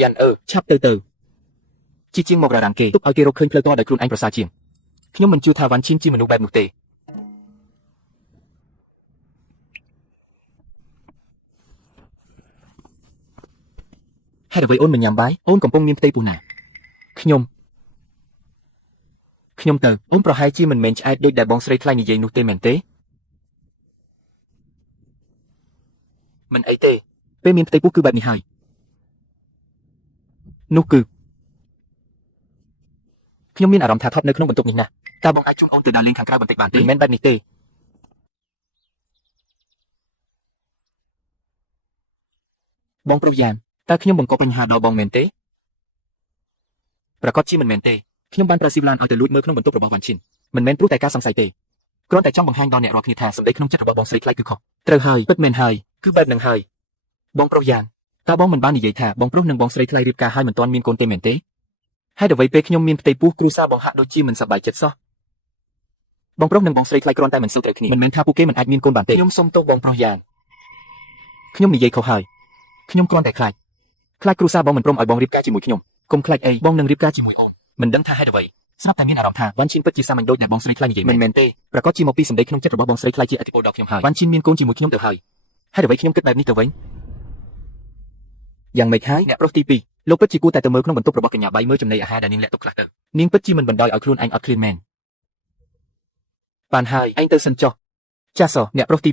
យ៉ាន់ឆាប់ទៅជីជាងមករ៉ាំងគេទុកឲ្យគេរកឃើញផ្លូវតដោយខ្លួនឯងប្រសើរជាងខ្ញុំមិនជឿថាវ៉ាន់ឈិនជាមនុស្សបែបនោះទេហេតុអ្វីអូនមិនញ៉ាំបាយអូនកំពុងមានផ្ទៃពោះណាខ្ញុំទៅអូនប្រហែលជាមិនមែនឆ្អែតដូចដែលបងស្រីថ្លៃនិយាយនោះទេមែនទេមិនអីទេពេលមានផ្ទៃពោះគឺបែបនេះហើយនោះគឺខ្ញុំមានអារម្មណ៍ថាថប់នៅក្នុងបន្ទប់នេះណាតើបងអាចជូនអូនទៅដើរលេងខាងក្រៅបន្តិចបានទេមិនមែនបែបនេះទេបងប្រុសយ៉ាងតើខ្ញុំបង្កបញ្ហាដល់បងមែនទេប្រកាសជាមិនមែនទេខ្ញុំបានប្រើស៊ីវឡានឲ្យទៅលួចមើលក្នុងបន្ទប់របស់វ៉ាន់ឈិនមិនមែនព្រោះតែការសង្ស័យទេគ្រាន់តែចង់បង្ហាញដល់អ្នករាល់គ្នាថាសម្ដីក្នុងចិត្តរបស់បងស្រីថ្លៃគឺខុសត្រូវហើយពិតមែនហើយគឺបែបហ្នឹងហើយបងប្រុសយ៉ាងតើបងមិនបាននិយាយថាបងប្រុសនិងបងស្រីថ្លៃរៀបការហើយមិនទាន់មានកូនទេមែនទេហេតុអ្វីពេលខ្ញុំមានផ្ទៃពោះគ្រួសារបងហាក់ដូចជាមិនសប្បាយចិត្តសោះបងប្រុសនិងបងស្រីថ្លៃគ្រាន់តែមិនសូវត្រូវគ្នាមិនមែនថាពួកគេមិនអាចមានកូនបានទេខ្ញុំសុំទោសបងប្រុសយ៉ាងខ្ញុំនិយាយខុសហើយខ្ញុំគ្រាន់តែខ្លាចគ្រួសារបងមិនព្រមឲ្យបងរៀបការជាមួយខ្ញុំកុំខ្លាចអីបងនឹងរៀបការជាមួយអូនមិនដឹងថាហេតុអ្វីស្រាប់តែមានអារម្មណ៍ថាវ៉ាន់ឈិនពិតជាសាមញ្ញដូចដែលបងស្រីថ្លៃនិយាយមិនមែនទេប្រកាសជាមកពីសម្ដីក្នុងចិត្តរបស់បងស្រីថ្លៃជាឥទ្ធិពលដល់ខ្ញុំហើយវ៉ាន់ឈិនមានកូនជាមួយខ្ញុំទៅហើយហេតុអ្វីខ្ញុំគិតបែបនេះទៅវិញយ៉ាងម៉េចហើយអ្នកប្រុសទី2លោកពិតជាគួរតែទៅមើលក្នុងបន្ទប់របស់កញ្ញាបៃមើលចំណីអាហារដែលនាងលាក់ទុកខ្លះទៅនាងពិតជាមិនបណ្ដោយឲ្យខ្លួនឯងអត់ឃ្លានមែនបានហើយឯងទៅសិនចុះចាសអ្នកប្រុសទី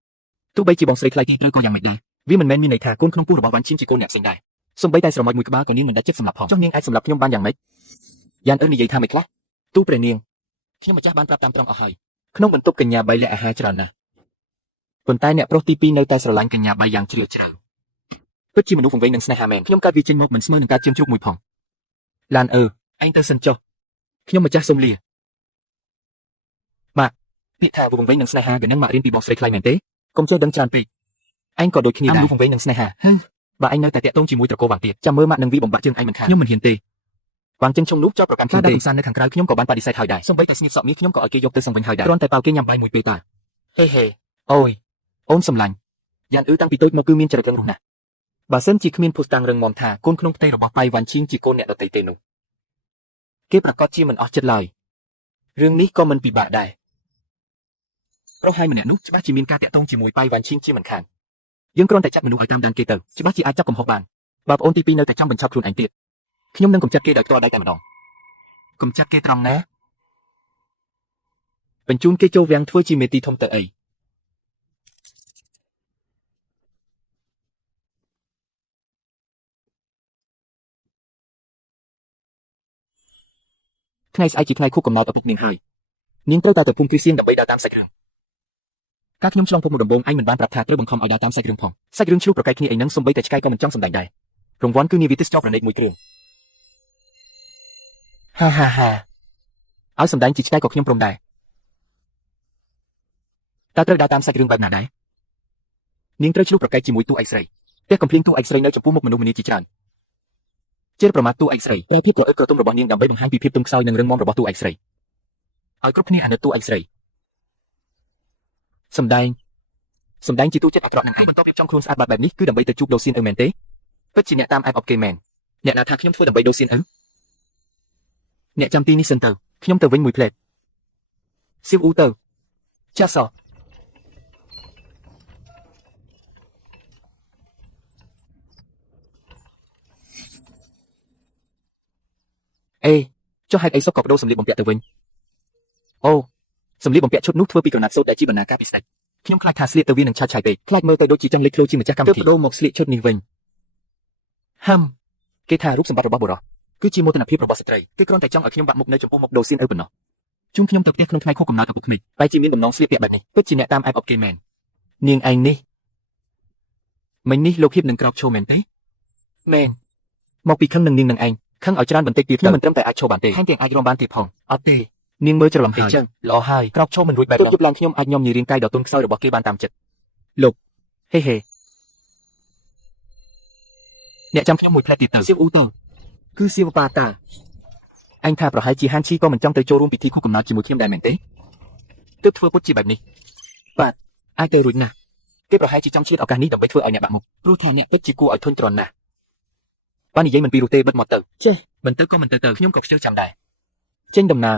2ទោះបីជាបងស្រីថ្លៃទីត្រូវក៏យ៉ាងម៉េចដែរវាមិនមែនមានន័យថាកូនក្នុងពោះរបស់វ៉ាន់ឈិនជាកូនអ្នកផ្សេងដែរសូម្បីតែស្រមោចមួយក្បាលក៏នាងមិនដាច់ចិត្តសម្លាប់ផងចុះនាងអាចសម្លាប់ខ្ញុំបានយ៉ាងម៉េចយ៉ាងនិយាយថាម៉េចខ្លះទូព្រះនាងខ្ញុំម្ចាស់បានប្រាប់តាមត្រង់អស់ហើយក្នុងបន្ទប់កញ្ញាបៃលាក់អាហារច្រើនណាស់ប៉ុន្តែអ្នកប្រុសទី2នៅតែស្រឡាញ់កញ្ញាបៃយ៉ាងជ្រាលជ្រៅពិតជាមនុស្សវង្វេងនឹងស្នេហាមែនខ្ញុំកើតវាចេញមកមិនស្មើនឹងការជើងជ្រូកមួយផងឡានឯងទៅសិនចុះខ្ញុំម្ចាស់សូមលាម៉ាក់ពាក្យថាវង្វេងនឹងស្នេហាក៏នឹងម៉ាក់រៀនពីបងស្រីថ្លៃមែនទេកុំចេះដឹងច្រើនពេកឯងក៏ដូចគ្នាដែរវង្វេងនឹងស្នេហាបើឯងនៅតែតាក់ទងជាមួយត្រកូលវ៉ាងទៀតចាំមើលម៉ាក់នឹងវាបំបាក់ជើងឯងមិនខានខ្ញុំមិនហ៊ានទេវ៉ាងចិនឈុំនោះចោទប្រកាន់ខ្ញុំទេការដាក់កំសាន្តនៅខាងក្រៅខ្ញុំក៏បានបដិសេធហើយដែរសូម្បីតែស្ងៀមសក់មាសខ្ញុំក៏ឲ្យគេយកទៅសង្វិញហើយដែរគ្រាន់តែប៉ាវគេញ៉ាំបាយមួយពេលតាហេអូយអូនសម្លាញ់យ៉ាងតាំងពីតូចមកគឺមានចរិតរឹងរូសណាស់បើសិនជាគ្មានភូស្តាំងរឹងមាំថាកូនក្នុងផ្ទៃរបស់ប៉ៃវ៉ាន់ឈីងជាកូនអ្នកដតីទេនោះគេប្រកាសជាមិនអស់ចិត្តឡើយរឿងនេះក៏មិនពិបាកដែរប្រុសហើយម្នាក់នោះច្បាស់ជាមានការតាក់ទងជាមួយប៉ៃវ៉ាន់ឈីងជាមិនខានយើងគ្រាន់តែចាប់មនុស្សឲ្យតាមដានគេទៅច្បាស់ជាអាចចាប់កំហុសបានបើប្អូនទី2នៅតែចង់បញ្ឆោតខ្លួនឯងទៀតខ្ញុំនឹងកំចាត់គេដោយផ្ទាល់ដៃតែម្ដងកំចាត់គេត្រង់ណាបញ្ជូនគេចូលវាំងធ្វើជាមេទីធំទៅអីថ្ងៃស្អែកជាថ្ងៃខួបកំណើតឪពុកនាងហើយនាងត្រូវតែទៅភូមិគ្រីស្ទៀនដើម្បីដើរតាមសាច់រឿងការខ្ញុំឆ្លងភពមកដំបូងឯងមិនបានប្រាប់ថាត្រូវបង្ខំឲ្យដើរតាមសាច់រឿងផងសាច់រឿងឆ្លុះប្រកែកគ្នាឯងនឹងសំបីតែឆ្កែក៏មិនចង់សម្ដែងដែររង្វាន់គឺនាវាទិសចរប្រណិតមួយគ្រឿងហាឲ្យសម្ដែងជាឆ្កែក៏ខ្ញុំព្រមដែរតើត្រូវដើរតាមសាច់រឿងបែបណាដែរនាងត្រូវឆ្លុះប្រកែកជាមួយតួឯកស្រីផ្ទះកំភ្លៀងតួឯកស្រីនៅចំពោះមុខមនុស្សម្នាជាច្រើនជេរប្រមាថតួឯកស្រីប្រើភាពក្រអឹកក្រទុំរបស់នាងដើម្បីបង្ហាញពីភាពទន់ខ្សោយនិងរឹងមាំរបស់តួឯកស្រីឲ្យគ្រប់គ្នាអាណិតតួឯកស្រីសម្ដែងជាទូចិត្តអាក្រក់នឹងឯងបន្ទាប់រៀបចំខ្លួនស្អាតបាតបែបនេះគឺដើម្បីទៅជួបដូសៀនអ៊ឺមែនទេពិតជាអ្នកតាមអែបអបគេមែនអ្នកណាថាខ្ញុំធ្វើដើម្បីដូសៀនអ៊ឺអ្នកចាំទីនេះសិនទៅខ្ញុំទៅវិញមួយផ្លែតសៀវអ៊ូទៅចាសចុះហេតុអីសុខក៏បដូរសម្លៀកបំពាក់ទៅវិញអូសម្លៀកបំពាក់ឈុតនោះធ្វើពីក្រណាត់សូត្រដែលជាបណ្ណាការពីស្ដេចខ្ញុំខ្លាចថាស្លៀកទៅវានឹងឆាតឆាយពេកខ្លាចមើលទៅដូចជាចង់លេចធ្លោជាម្ចាស់កម្មវិធីបដូរមកស្លៀកឈុតនេះវិញគេថារូបសម្បត្តិរបស់បុរសគឺជាមោទនភាពរបស់ស្ត្រីគេគ្រាន់តែចង់ឲ្យខ្ញុំបាក់មុខនៅចំពោះមុខដូសៀនអ៊ឺប៉ុណ្ណោះជូនខ្ញុំទៅផ្ទះក្នុងថ្ងៃខួបកំណើតឪពុកក្មេកតែជាមានបំណងស្លៀកពាក់បែបនេះពិតជាអ្នកតាមអែបអបគេមែននាងឯងនេះមិញនេះលោកហៀបនឹងក្រោកឈរមែនទេមែនមកពីខឹងនឹងនាងនឹងឯងខឹងឲ្យច្រើនបន្តិចទៀតខ្ញុំមិនត្រឹមតែអាចឈរបានទេថែមទាំងអាចរំបានទៀតផងអត់ទេនាងមើលច្រឡំហើយចឹងល្អហើយក្រោកឈរមិនរួចបែបនោះទប់ឡើងខ្ញុំអាចញោមញីរាងកាយដ៏ទន់ខ្សោយរបស់គេបានតាមចិត្តលោកហេអ្នកចាំខ្ញុំមួយផ្លែទៀតទៅសៀវអ៊ូទៅគឺសៀវប៉ាតាអញថាប្រហែលជាហាន់ឈីក៏មិនចង់ទៅចូលរួមពិធីខួបកំណើតជាមួយខ្ញុំដែរមែនទេទើបធ្វើពុតជាបែបនេះបាទអាចទៅរួចណាស់គេប្រហែលជាចង់ឆ្លៀតឱកាសនេះដើម្បីធ្វើឲ្យអ្នកបាក់មុខព្រោះថាអ្នកពិតជាគួរឲ្យធុញទ្រាន់ណាស់ បាននិយាយមិនពីរទេបិទមាត់ទៅ ចេះ មិនទៅក៏មិនទៅខ្ញុំក៏ខ្ជិលចាំដែរចេញដំណើរ